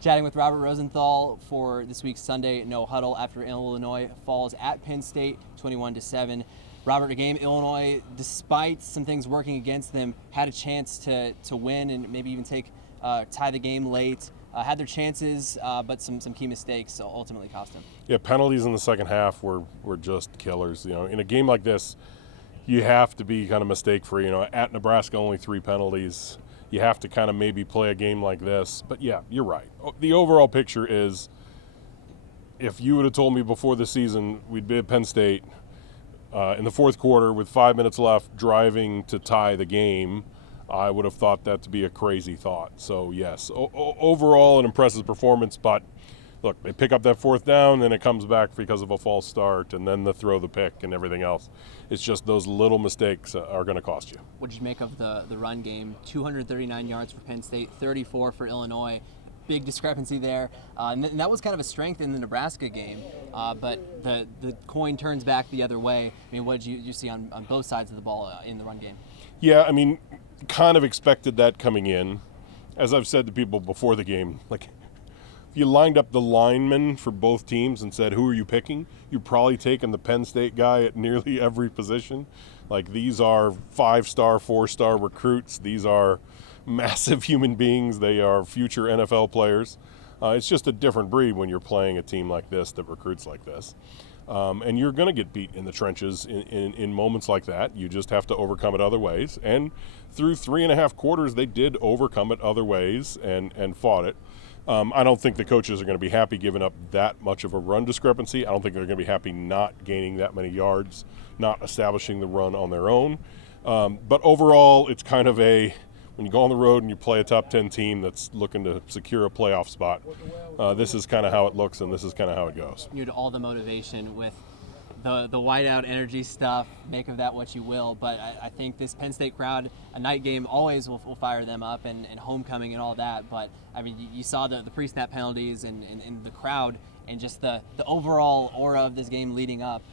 Chatting with Robert Rosenthal for this week's Sunday No Huddle after Illinois falls at Penn State 21-7. Robert, a game Illinois, despite some things working against them, had a chance to win and maybe even tie the game late. Had their chances, but some key mistakes ultimately cost them. Yeah, penalties in the second half were just killers. You know, in a game like this, you have to be kind of mistake-free. You know, at Nebraska, only 3 penalties. You have to kind of maybe play a game like this. But yeah, you're right. The overall picture is, if you would have told me before the season we'd be at Penn State in the fourth quarter with 5 minutes left driving to tie the game, I would have thought that to be a crazy thought. So yes, overall an impressive performance, but look, they pick up that fourth down, then it comes back because of a false start, and then the throw the pick and everything else. It's just those little mistakes are going to cost you. What did you make of the run game? 239 yards for Penn State, 34 for Illinois. Big discrepancy there. And that was kind of a strength in the Nebraska game, but the coin turns back the other way. I mean, what did you see on both sides of the ball in the run game? Yeah, I mean, kind of expected that coming in. As I've said to people before the game, like, if you lined up the linemen for both teams and said, who are you picking? You're probably taking the Penn State guy at nearly every position. Like, these are 5-star, 4-star recruits. These are massive human beings. They are future NFL players. It's just a different breed when you're playing a team like this that recruits like this. And you're going to get beat in the trenches in moments like that. You just have to overcome it other ways. And through 3.5 quarters, they did overcome it other ways and fought it. I don't think the coaches are going to be happy giving up that much of a run discrepancy. I don't think they're going to be happy not gaining that many yards, not establishing the run on their own. But overall, it's kind of when you go on the road and you play a top 10 team that's looking to secure a playoff spot, this is kind of how it looks and this is kind of how it goes. You had all the motivation with the whiteout energy stuff, make of that what you will, but I think this Penn State crowd, a night game always will fire them up, and homecoming and all that, but I mean, you saw the pre-snap penalties and the crowd and just the overall aura of this game leading up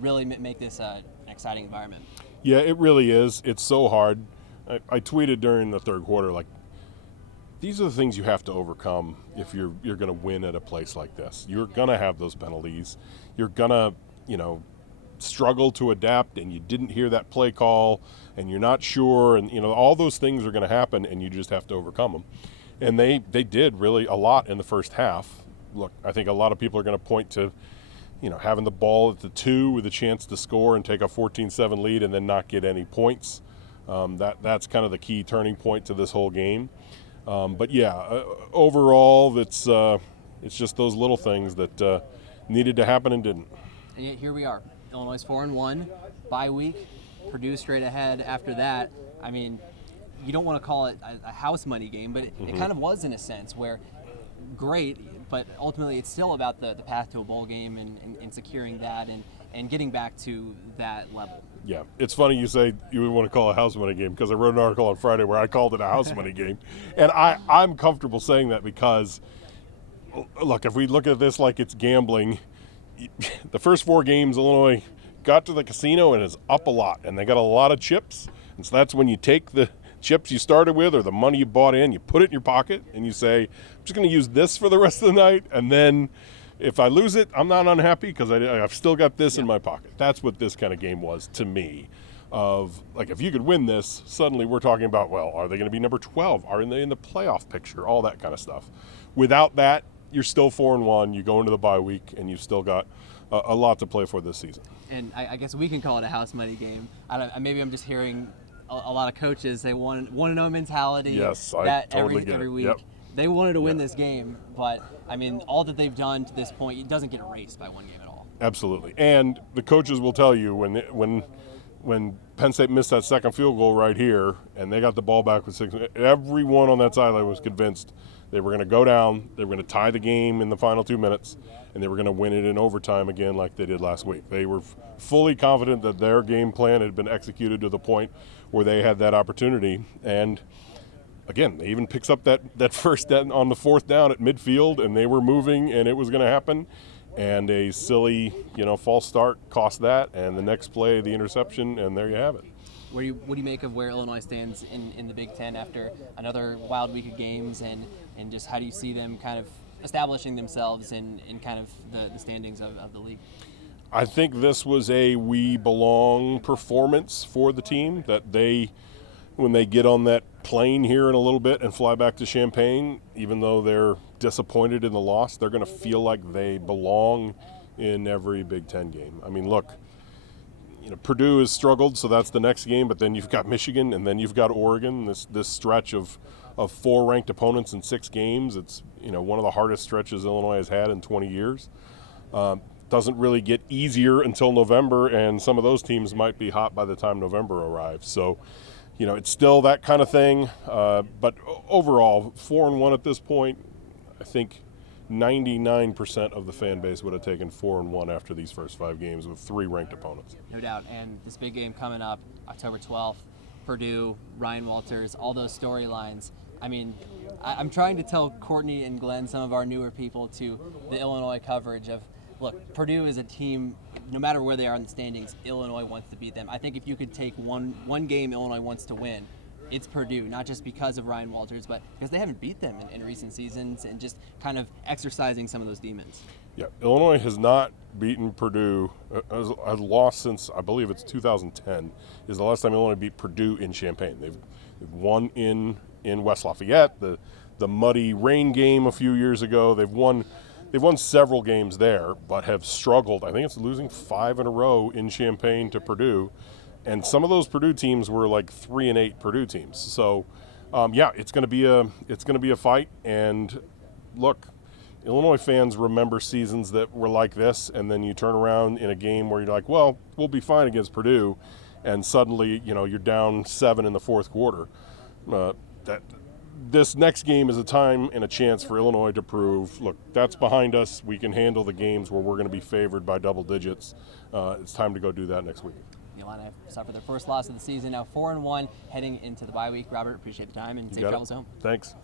really make this an exciting environment. Yeah, it really is. It's so hard. I tweeted during the third quarter, like, these are the things you have to overcome if you're going to win at a place like this. You're going to have those penalties. You're going to, struggle to adapt, and you didn't hear that play call, and you're not sure, and, all those things are going to happen, and you just have to overcome them. And they did really a lot in the first half. Look, I think a lot of people are going to point to, having the ball at the 2 with a chance to score and take a 14-7 lead and then not get any points. That's kind of the key turning point to this whole game. But yeah, overall, it's just those little things that needed to happen and didn't. And yet here we are, Illinois 4-1, bye week, Purdue straight ahead after that. I mean, you don't want to call it a house money game, but it kind of was in a sense where great, but ultimately it's still about the path to a bowl game and securing that and getting back to that level. Yeah, it's funny you say you would want to call it a house money game, because I wrote an article on Friday where I called it a house money game. And I'm comfortable saying that because, look, if we look at this like it's gambling, the first 4 games Illinois got to the casino and is up a lot, and they got a lot of chips. And so that's when you take the chips you started with or the money you bought in, you put it in your pocket, and you say, I'm just going to use this for the rest of the night, and then if I lose it, I'm not unhappy because I've still got this in my pocket. That's what this kind of game was to me. Of, like, if you could win this, suddenly we're talking about, well, are they going to be number 12? Are they in the playoff picture? All that kind of stuff. Without that, you're still 4-1. You go into the bye week, and you've still got a lot to play for this season. And I guess we can call it a house money game. Maybe I'm just hearing a lot of coaches, they want to know mentality. Yes, I totally get every it. week. Yep. They wanted to win this game, but I mean, all that they've done to this point, it doesn't get erased by one game at all. Absolutely, and the coaches will tell you when Penn State missed that second field goal right here, and they got the ball back with 6. Everyone on that sideline was convinced they were going to go down, they were going to tie the game in the final 2 minutes, and they were going to win it in overtime again like they did last week. They were fully confident that their game plan had been executed to the point where they had that opportunity. And again, they even picks up that first down on the 4th down at midfield, and they were moving, and it was going to happen. And a silly, false start cost that, and the next play, the interception, and there you have it. What do you make of where Illinois stands in the Big Ten after another wild week of games and and just how do you see them kind of establishing themselves in kind of the standings of the league? I think this was a we belong performance for the team, that they, when they get on that plane here in a little bit and fly back to Champaign, even though they're disappointed in the loss, they're going to feel like they belong in every Big Ten game. I mean, look, Purdue has struggled, so that's the next game, but then you've got Michigan, and then you've got Oregon. This stretch of 4 ranked opponents in 6 games, it's one of the hardest stretches Illinois has had in 20 years. Doesn't really get easier until November, and some of those teams might be hot by the time November arrives. So, it's still that kind of thing. But overall, 4-1 at this point, I think 99% of the fan base would have taken 4-1 after these first 5 games with 3 ranked opponents. No doubt. And this big game coming up, October 12th, Purdue, Ryan Walters, all those storylines. I mean, I'm trying to tell Courtney and Glenn, some of our newer people, to the Illinois coverage of, look, Purdue is a team, no matter where they are in the standings, Illinois wants to beat them. I think if you could take one game Illinois wants to win, it's Purdue, not just because of Ryan Walters, but because they haven't beat them in recent seasons, and just kind of exercising some of those demons. Yeah, Illinois has not beaten Purdue. Has lost since, I believe it's 2010, is the last time Illinois beat Purdue in Champaign. They've won in West Lafayette, the muddy rain game a few years ago. They've won several games there, but have struggled. I think it's losing 5 in a row in Champaign to Purdue. And some of those Purdue teams were like 3-8 Purdue teams. So, it's going to be a fight. And look, Illinois fans remember seasons that were like this, and then you turn around in a game where you're like, well, we'll be fine against Purdue, and suddenly you're down 7 in the fourth quarter. This next game is a time and a chance for Illinois to prove, look, that's behind us. We can handle the games where we're going to be favored by double digits. It's time to go do that next week. The Illini suffered their first loss of the season, now 4-1, heading into the bye week. Robert, appreciate the time, and safe travels home. Thanks.